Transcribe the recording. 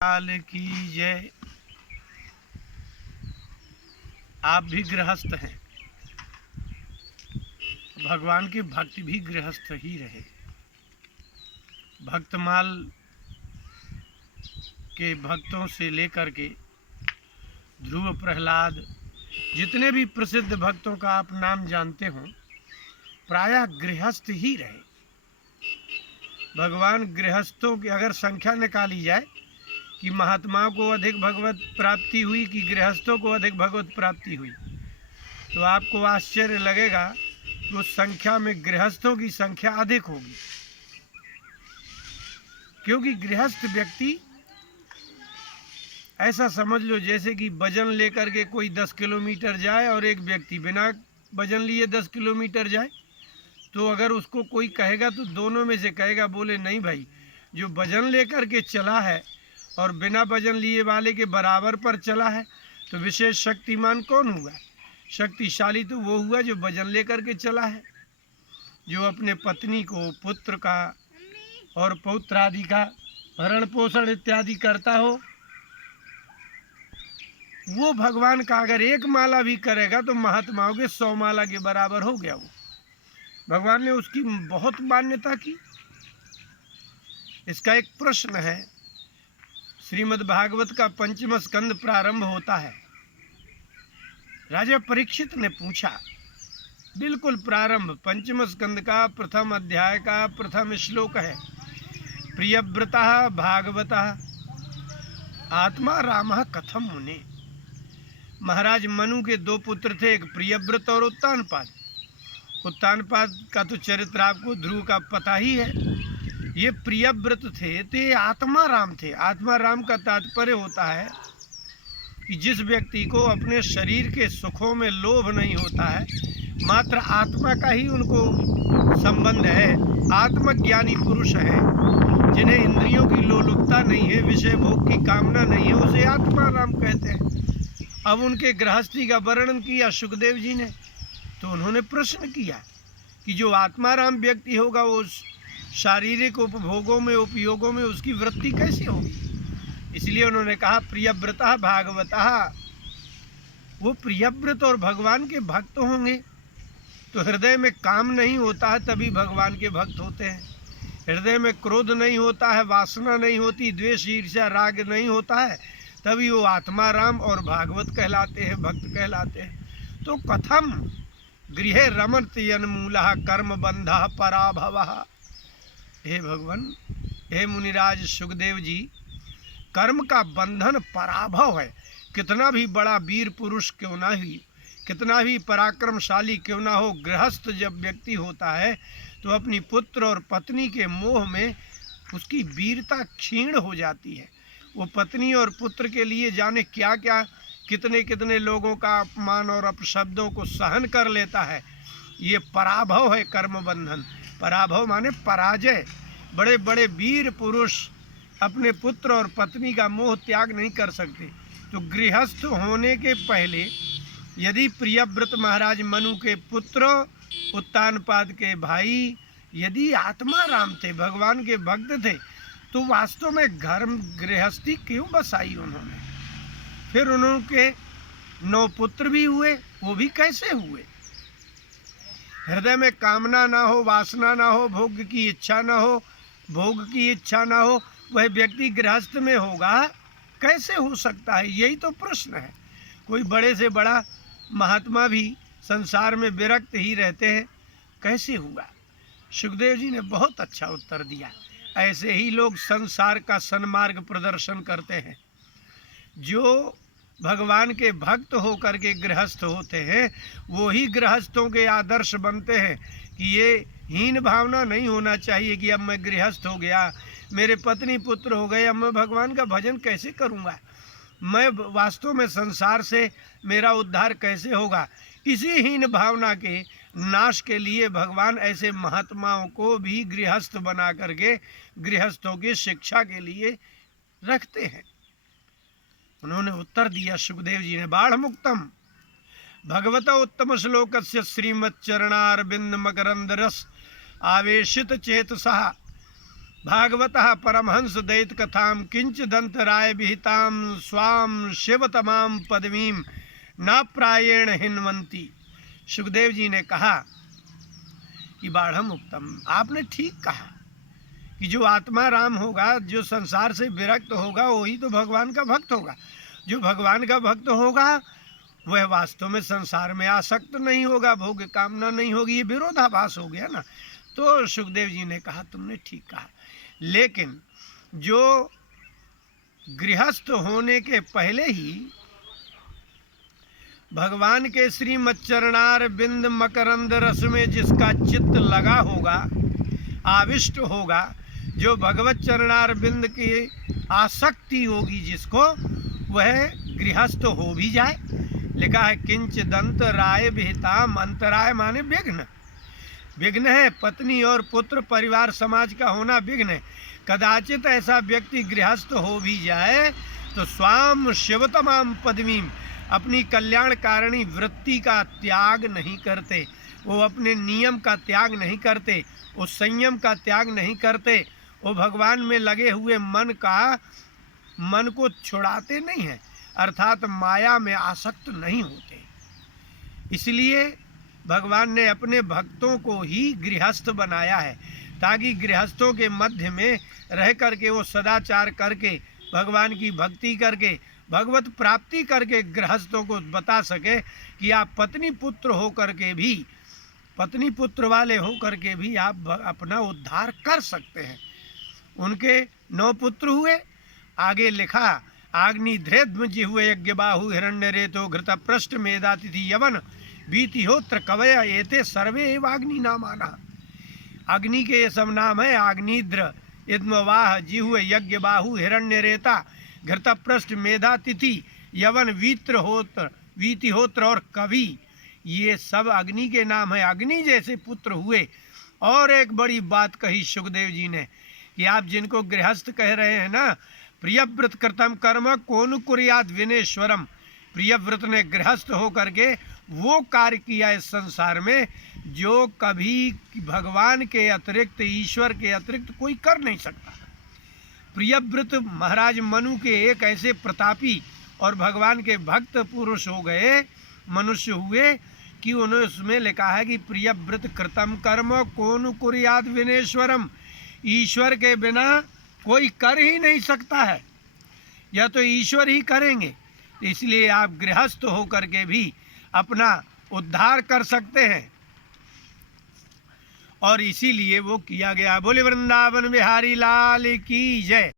काल की जय। आप भी गृहस्थ हैं, भगवान के भक्त भी गृहस्थ ही रहे। भक्तमाल के भक्तों से लेकर के ध्रुव, प्रहलाद, जितने भी प्रसिद्ध भक्तों का आप नाम जानते हो, प्रायः गृहस्थ ही रहे। भगवान गृहस्थों की अगर संख्या निकाली जाए कि महात्माओं को अधिक भगवत प्राप्ति हुई कि गृहस्थों को अधिक भगवत प्राप्ति हुई, तो आपको आश्चर्य लगेगा कि उस संख्या में गृहस्थों की संख्या अधिक होगी। क्योंकि गृहस्थ व्यक्ति ऐसा समझ लो जैसे कि वजन लेकर के कोई 10 किलोमीटर जाए और एक व्यक्ति बिना वजन लिए 10 किलोमीटर जाए, तो अगर उसको कोई कहेगा तो दोनों में से कहेगा, बोले नहीं भाई, जो वजन लेकर के चला है और बिना वजन लिए वाले के बराबर पर चला है, तो विशेष शक्तिमान कौन हुआ? शक्तिशाली तो वो हुआ जो वजन लेकर के चला है, जो अपने पत्नी को, पुत्र का और पौत्र आदि का भरण पोषण इत्यादि करता हो। वो भगवान का अगर एक माला भी करेगा तो महात्माओं के 100 माला के बराबर हो गया। वो भगवान ने उसकी बहुत मान्यता की। इसका एक प्रश्न है, श्रीमद् भागवत का 5वां स्कंद प्रारंभ होता है। राजा परीक्षित ने पूछा, बिल्कुल प्रारंभ 5वें स्कंद का 1 अध्याय का 1 श्लोक है, प्रियव्रतः भागवतः आत्मा रामः कथम मुने। महाराज मनु के 2 पुत्र थे, एक प्रियव्रत और उत्तानपाद। उत्तानपाद का तो चरित्र आपको ध्रुव का पता ही है। ये प्रियव्रत थे तो ये आत्मा राम थे। आत्मा राम का तात्पर्य होता है कि जिस व्यक्ति को अपने शरीर के सुखों में लोभ नहीं होता है, मात्र आत्मा का ही उनको संबंध है, आत्मज्ञानी पुरुष है, जिन्हें इंद्रियों की लोलुपता नहीं है, विषय भोग की कामना नहीं है, उसे आत्मा राम कहते हैं। अब उनके गृहस्थी का वर्णन किया सुखदेव जी ने, तो उन्होंने प्रश्न किया कि जो आत्माराम व्यक्ति होगा वो शारीरिक उपभोगों में, उपयोगों में उसकी वृत्ति कैसी होगी। इसलिए उन्होंने कहा प्रियव्रतः भागवतः। वो प्रियव्रत और भगवान के भक्त होंगे तो हृदय में काम नहीं होता है, तभी भगवान के भक्त होते हैं। हृदय में क्रोध नहीं होता है, वासना नहीं होती, द्वेष, ईर्ष्या, राग नहीं होता है, तभी वो आत्माराम और भागवत कहलाते हैं, भक्त कहलाते हैं। तो कथम गृहे रमते अन्मूलः कर्म बंधः पराभवः। हे भगवान, हे मुनिराज सुखदेव जी, कर्म का बंधन पराभव है। कितना भी बड़ा वीर पुरुष क्यों ना ही, कितना भी पराक्रमशाली क्यों ना हो, गृहस्थ जब व्यक्ति होता है तो अपनी पुत्र और पत्नी के मोह में उसकी वीरता क्षीण हो जाती है। वो पत्नी और पुत्र के लिए जाने क्या क्या, कितने कितने लोगों का अपमान और अपशब्दों को सहन कर लेता है। ये पराभव है, कर्म बंधन। पराभव माने पराजय। बड़े बड़े वीर पुरुष अपने पुत्र और पत्नी का मोह त्याग नहीं कर सकते। तो गृहस्थ होने के पहले यदि प्रियव्रत महाराज मनु के पुत्र, उत्तानपाद के भाई यदि आत्मा राम थे, भगवान के भक्त थे, तो वास्तव में घर गृहस्थी क्यों बसाई उन्होंने? फिर उनके 9 पुत्र भी हुए, वो भी कैसे हुए? हृदय में कामना ना हो, वासना ना हो, भोग की इच्छा ना हो, भोग की इच्छा ना हो, वह व्यक्ति गृहस्थ में होगा कैसे हो सकता है? यही तो प्रश्न है। कोई बड़े से बड़ा महात्मा भी संसार में विरक्त ही रहते हैं, कैसे हुआ? सुखदेव जी ने बहुत अच्छा उत्तर दिया। ऐसे ही लोग संसार का सन्मार्ग प्रदर्शन करते हैं। जो भगवान के भक्त होकर के गृहस्थ होते हैं, वो ही गृहस्थों के आदर्श बनते हैं कि ये हीन भावना नहीं होना चाहिए कि अब मैं गृहस्थ हो गया, मेरे पत्नी पुत्र हो गए, अब मैं भगवान का भजन कैसे करूँगा, मैं वास्तव में संसार से मेरा उद्धार कैसे होगा। इसी हीन भावना के नाश के लिए भगवान ऐसे महात्माओं को भी गृहस्थ बना करके गृहस्थों की शिक्षा के लिए रखते हैं। उन्होंने उत्तर दिया सुखदेव जी ने, बाढ़ मुक्तम भगवता उत्तम श्लोकस्य श्रीमच्चरणारविंद मकरंद रस आवेशित चेतसः भागवतः परमहंस दैत कथाम किंच दंतराय विहिताम स्वाम शिवतमाम पदवीम न प्रायेण हिन्वंती। सुखदेव जी ने कहा कि बाढ़म उत्तम, आपने ठीक कहा कि जो आत्मा राम होगा, जो संसार से विरक्त होगा, वही तो भगवान का भक्त होगा। जो भगवान का भक्त होगा वह वास्तव में संसार में आसक्त नहीं होगा, भोग कामना नहीं होगी। ये विरोधाभास हो गया ना। तो सुखदेव जी ने कहा तुमने ठीक कहा, लेकिन जो गृहस्थ होने के पहले ही भगवान के श्रीमच्चरणार बिंद मकरंद रस में जिसका चित्त लगा होगा, आविष्ट होगा, जो भगवत चरणार बिंद की आसक्ति होगी जिसको, वह गृहस्थ हो भी जाए। लिखा है किंच दंत राय विहिताम, अंतराय माने विघ्न। विघ्न है पत्नी और पुत्र परिवार समाज का होना विघ्न है। कदाचित ऐसा व्यक्ति गृहस्थ हो भी जाए तो स्वाम शिवतमाम पदवीम, अपनी कल्याणकारिणी वृत्ति का त्याग नहीं करते, वो अपने नियम का त्याग नहीं करते, वो संयम का त्याग नहीं करते, वो भगवान में लगे हुए मन को छुड़ाते नहीं हैं, अर्थात माया में आसक्त नहीं होते। इसलिए भगवान ने अपने भक्तों को ही गृहस्थ बनाया है, ताकि गृहस्थों के मध्य में रह करके वो सदाचार करके, भगवान की भक्ति करके, भगवत प्राप्ति करके गृहस्थों को बता सके कि आप पत्नी पुत्र हो करके भी, पत्नी पुत्र वाले हो करके भी आप अपना उद्धार कर सकते हैं। उनके 9 पुत्र हुए। आगे लिखा आग्निध्रेद्म जिह्वे यज्ञबाहु हिरण्यरेतो घृतपृष्ठ मेधातिथि यवन वीतिहोत्र कवय एते सर्वे एव अग्नि नामाना। अग्नि के ये सब नाम है, आग्निद्र, इद्मवाह, जिह्वे, यज्ञबाहु, हिरण्यरेता, घृतपृष्ठ, मेधातिथि, यवन, वीतिहोत्र और कवि, ये सब अग्नि के नाम है। अग्नि जैसे पुत्र हुए। और एक बड़ी बात कही सुखदेव जी ने कि आप जिनको गृहस्थ कह रहे हैं ना, प्रियव्रत कृतम कर्म कोनु कुर्यात विनेश्वरम, प्रियव्रत ने गृहस्थ हो करके वो कार्य किया इस संसार में जो कभी भगवान के अतिरिक्त, ईश्वर के अतिरिक्त कोई कर नहीं सकता। प्रियव्रत महाराज मनु के एक ऐसे प्रतापी और भगवान के भक्त पुरुष हो गए, मनुष्य हुए, कि उन्होंने उसमें लिखा है कि प्रियव्रत कृतम कर्म कोनु कुर्यात विनेश्वरम, ईश्वर के बिना कोई कर ही नहीं सकता है, या तो ईश्वर ही करेंगे। इसलिए आप गृहस्थ हो करके भी अपना उद्धार कर सकते हैं, और इसीलिए वो किया गया। बोले वृंदावन बिहारी लाल की जय।